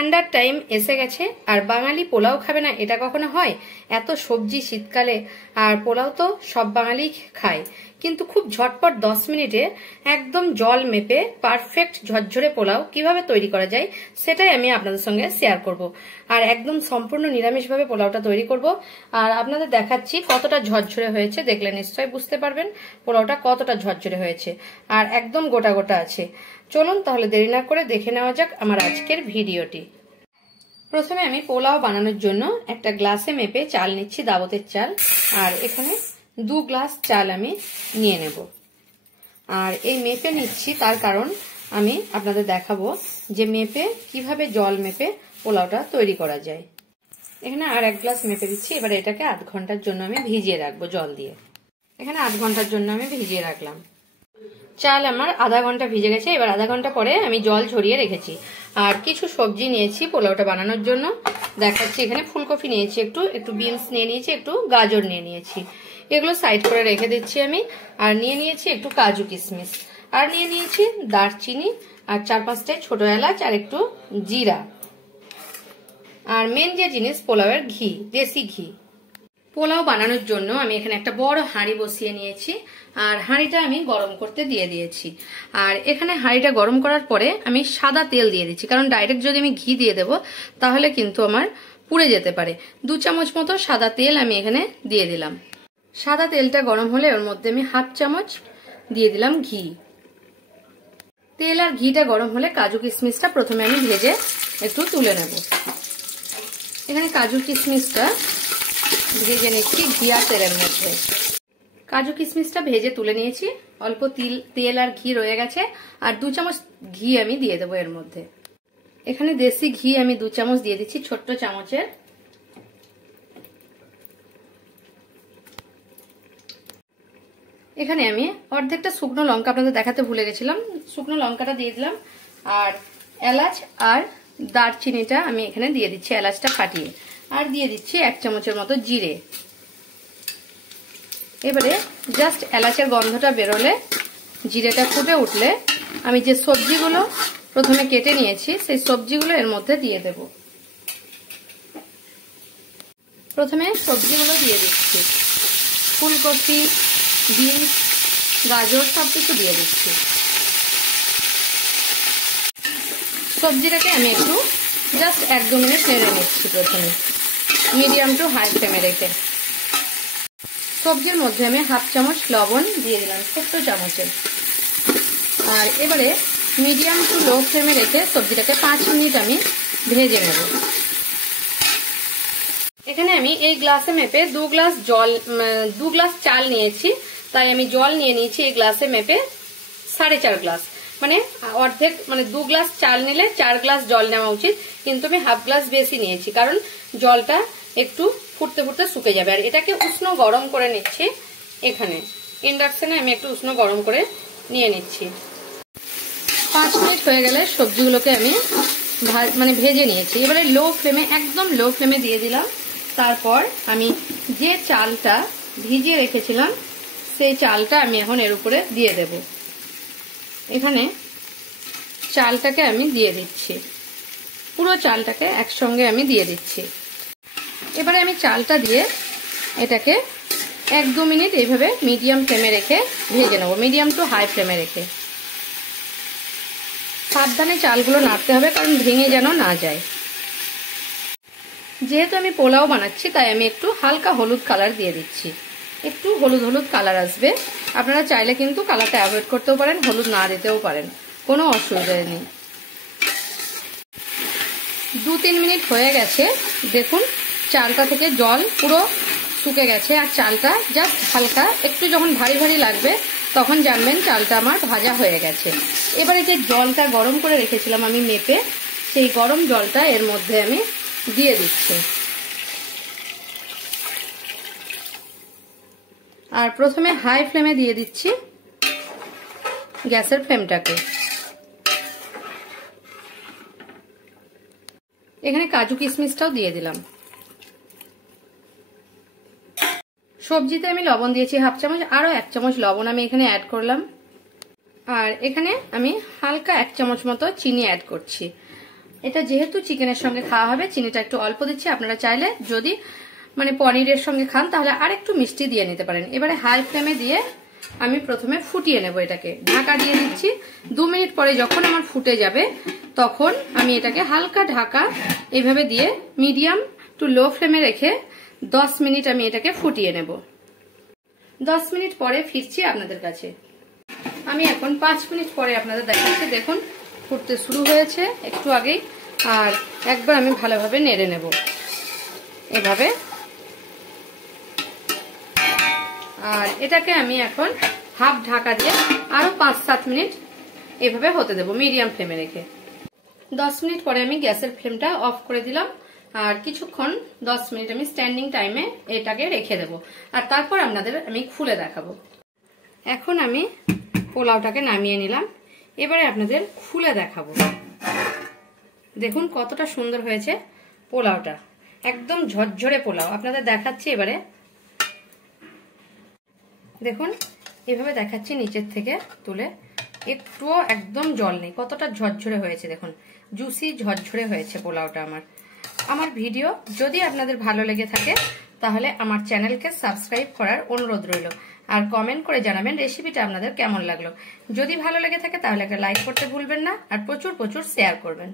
ঠান্ডার টাইম এসে গেছে আর বাঙালি পোলাও খাবে না এটা কখনো হয়? এত সবজি শীতকালে, আর পোলাও তো সব বাঙালি খায়, কিন্তু খুব ঝটপট 10 মিনিটে একদম জল মেপে পারফেক্ট ঝরঝরে পোলাও কিভাবে তৈরি করা যায় সেটাই আমি আপনাদের সঙ্গে শেয়ার করব। আর একদম সম্পূর্ণ নিরামিষভাবে পোলাওটা তৈরি করব, আর আপনাদের দেখাচ্ছি কতটা ঝরঝরে হয়েছে। দেখলে নিশ্চয়ই বুঝতে পারবেন পোলাওটা কতটা ঝরঝরে হয়েছে আর একদম গোটা গোটা আছে। চলুন তাহলে দেরি না করে দেখে নেওয়া যাক আমার আজকের ভিডিওটি। প্রথমে আমি পোলাও বানানোর জন্য একটা গ্লাসে মেপে চাল নিচ্ছি, দাবতের চাল। আর এখানে 2 গ্লাস চাল আমি নিয়ে নেব। আর এই মেপে নিচ্ছি তার কারণ আমি আপনাদের দেখাবো যে মেপে কিভাবে জল মেপে পোলাওটা তৈরি করা যায়। এখানে আর 1 গ্লাস মেপে দিচ্ছি। এবার এটাকে আধ ঘন্টার জন্য আমি ভিজিয়ে রাখবো জল দিয়ে। এখানে আধ ঘন্টার জন্য আমি ভিজিয়ে রাখলাম। চাল আমার আধা ঘন্টা ভিজে গেছে। এবার আধা ঘন্টা পরে আমি জল ঝরিয়ে রেখেছি। আর কিছু সবজি নিয়েছি পোলাওটা বানানোর জন্য, দেখাচ্ছি। এখানে ফুলকপি নিয়েছি, একটু বিনস নিয়ে নিয়েছি, একটু গাজর নিয়ে নিয়েছি। এগুলো সাইড করে রেখে দিচ্ছি আমি। আর নিয়ে নিয়েছি একটু কাজু কিশমিশ, আর নিয়ে নিয়েছি দারচিনি, আর 4-5টা ছোট এলাচ, আর একটু জিরা। আর মেন যে জিনিস পোলাওয়ের ঘি, দেশি ঘি। পোলাও বানানোর জন্য আমি এখানে একটা বড় হাঁড়ি বসিয়ে নিয়েছি, আর হাঁড়িটা আমি গরম করতে দিয়ে দিয়েছি। আর এখানে হাঁড়িটা গরম করার পরে আমি সাদা তেল দিয়ে দিচ্ছি, কারণ ডাইরেক্ট যদি আমি ঘি দিয়ে দেবো তাহলে কিন্তু আমার পুড়ে যেতে পারে। 2 চামচ মতো সাদা তেল আমি এখানে দিয়ে দিলাম। সাদা তেলটা গরম হলে ওর মধ্যে আমি 1/2 চামচ দিয়ে দিলাম ঘি। তেল আর ঘিটা গরম হলে কাজু কিশমিশটা প্রথমে আমি ভেজে একটু তুলে নেব। এখানে কাজু কিশমিশটা ভেজে নিচ্ছি ঘি আর তেলের মধ্যে। কাজু কিশমিশটা ভেজে তুলে নিয়েছি। অল্প তেল আর ঘি রয়ে গেছে, আর 2 চামচ ঘি আমি দিয়ে দেবো এর মধ্যে। এখানে দেশি ঘি আমি 2 চামচ দিয়ে দিচ্ছি, ছোট্ট চামচের। এখানে আমি অর্ধেকটা শুকনো লঙ্কা আপনাদের দেখাতে ভুলে গেছিলাম, শুকনো লঙ্কাটা দিয়ে দিলাম। আর এলাচ আর দারচিনিটা আমি এখানে দিয়ে দিচ্ছি, এলাচটা ফাটিয়ে। আর দিয়ে দিচ্ছি 1 চামচের মতো জিরে। এবারে জাস্ট এলাচের গন্ধটা বেরোলে, জিরেটা ফুটে উঠলে আমি যে সবজিগুলো প্রথমে কেটে নিয়েছি সেই সবজিগুলো এর মধ্যে দিয়ে দেব। প্রথমে সবজিগুলো দিয়ে দিচ্ছি, ফুলকপি, বিনস, গাজর সবকিছু দিয়ে দিচ্ছি। সবজিটাকে আমি একটু জাস্ট 1-2 মিনিট নেড়ে নিচ্ছি প্রথমে, মিডিয়াম টু হাই ফ্লেমে রেখে। সবজির মধ্যে আমি 1/2 চামচ লবণ দিয়ে দিলাম, ছোট্ট চামচের। আর এবারে মিডিয়াম টু লো ফ্লেমে রেখে সবজিটাকে 5 মিনিট আমি ভেজে নেব। এখানে আমি এই গ্লাসে মেপে 2 গ্লাস চাল নিয়েছি, তাই আমি জল নিয়ে নিয়েছি এই গ্লাসে মেপে 4.5 গ্লাস। মানে অর্ধেক, মানে 2 গ্লাস চাল নিলে 4 গ্লাস জল নেওয়া উচিত, কিন্তু আমি 1/2 গ্লাস বেশি নিয়েছি, কারণ জলটা একটু ফুটতে ফুটতে শুকে যাবে। আর এটাকে উষ্ণ গরম করে নিচ্ছি। এখানে ইন্ডাকশনে আমি একটু উষ্ণ গরম করে নিয়ে নিচ্ছি। 5 মিনিট হয়ে গেলে সবজিগুলোকে আমি ভেজে নিয়েছি। এবারে লো ফ্লেমে, একদম লো ফ্লেমে দিয়ে দিলাম। তারপর আমি যে চালটা ভিজিয়ে রেখেছিলাম সেই চালটা আমি এখন এর উপরে দিয়ে দেব। এখানে চালটাকে আমি দিয়ে দিচ্ছি, পুরো চালটাকে একসঙ্গে আমি দিয়ে দিচ্ছি। এবারে আমি চালটা দিয়ে এটাকে 1-2 মিনিট এইভাবে মিডিয়াম ফ্লেমে রেখে ভেজে নেব, মিডিয়াম টু হাই ফ্লেমে রেখে। সাবধানে চালগুলো নাড়তে হবে, কারণ ভেঙে যেন না যায়। যেহেতু আমি পোলাও বানাচ্ছি তাই আমি একটু হালকা হলুদ কালার দিয়ে দিচ্ছি, একটু হলুদ হলুদ কালার আসবে। আপনারা চাইলে কিন্তু কালারটা অ্যাভয়েড করতেও পারেন, হলুদ না দিতেও পারেন, কোনো অসুবিধা নেই। 2-3 মিনিট হয়ে গেছে, দেখুন চালটা থেকে জল পুরো শুকে গেছে। আর চালটা জাস্ট হালকা একটু যখন ভারী ভারী লাগবে তখন জানবেন চালটা আমার ভাজা হয়ে গেছে। এবারে যে জলটা গরম করে রেখেছিলাম আমি মেপে, সেই গরম জলটা এর মধ্যে আমি দিয়ে দিচ্ছি। আর প্রথমে হাই ফ্লেমে দিয়ে দিচ্ছি গ্যাসের ফ্লেমটাকে। এখানে কাজু কিশমিশটাও দিয়ে দিলাম। সবজিতে আমি লবণ দিয়েছি 1/2 চামচ, আরো 1 চামচ লবণ আমি এখানে অ্যাড করলাম। আর এখানে আমি হালকা 1 চামচ মতো চিনি অ্যাড করছি। এটা যেহেতু চিকেনের সঙ্গে খাওয়া হবে চিনিটা একটু অল্প দিচ্ছি। আপনারা চাইলে যদি মানে পনিরের সঙ্গে খান তাহলে আর একটু মিষ্টি দিয়ে নিতে পারেন। এবারে হাই ফ্লেমে দিয়ে আমি প্রথমে ফুটিয়ে নেব। এটাকে ঢাকা দিয়ে দিচ্ছি। 2 মিনিট পরে যখন আমার ফুটে যাবে তখন আমি এটাকে হালকা ঢাকা এইভাবে দিয়ে মিডিয়াম টু লো ফ্লেমে রেখে 10 মিনিট আমি এটাকে ফুটিয়ে নেব। 10 মিনিট পরে ফিরছি আপনাদের কাছে। আমি এখন 5 মিনিট পরে আপনাদের দেখাচ্ছি। দেখুন ফুটতে শুরু হয়েছে একটু আগেই। আর একবার আমি ভালোভাবে নেড়ে নেব এভাবে। আর এটাকে আমি এখন হাফ ঢাকা দিয়ে আরো 5-7 মিনিট এভাবে হতে দেব মিডিয়াম ফ্লেমে রেখে। 10 মিনিট পরে আমি গ্যাসের ফ্লেমটা অফ করে দিলাম। আর কিছুক্ষণ 10 মিনিট আমি স্ট্যান্ডিং টাইমে এটাকে রেখে দেব। আর তারপর আপনাদের আমি খুলে দেখাবো। এখন আমি পোলাওটাকে নামিয়ে নিলাম। এবারে আপনাদের খুলে দেখাবো। দেখুন কতটা সুন্দর হয়েছে পোলাওটা, একদম ঝরঝরে পোলাও। আপনাদের দেখাচ্ছি এবারে। দেখুন এভাবে দেখাচ্ছি নিচের থেকে তুলে, একটুও একদম জল নেই, কতটা ঝরঝরে হয়েছে। দেখুন জুসি ঝরঝরে হয়েছে পোলাওটা। আমার ভিডিও যদি আপনাদের ভালো লেগে থাকে তাহলে আমার চ্যানেলকে সাবস্ক্রাইব করার অনুরোধ রইল। আর কমেন্ট করে জানাবেন রেসিপিটা আপনাদের কেমন লাগলো। যদি ভালো লেগে থাকে তাহলে একটা লাইক করতে ভুলবেন না, আর প্রচুর প্রচুর শেয়ার করবেন।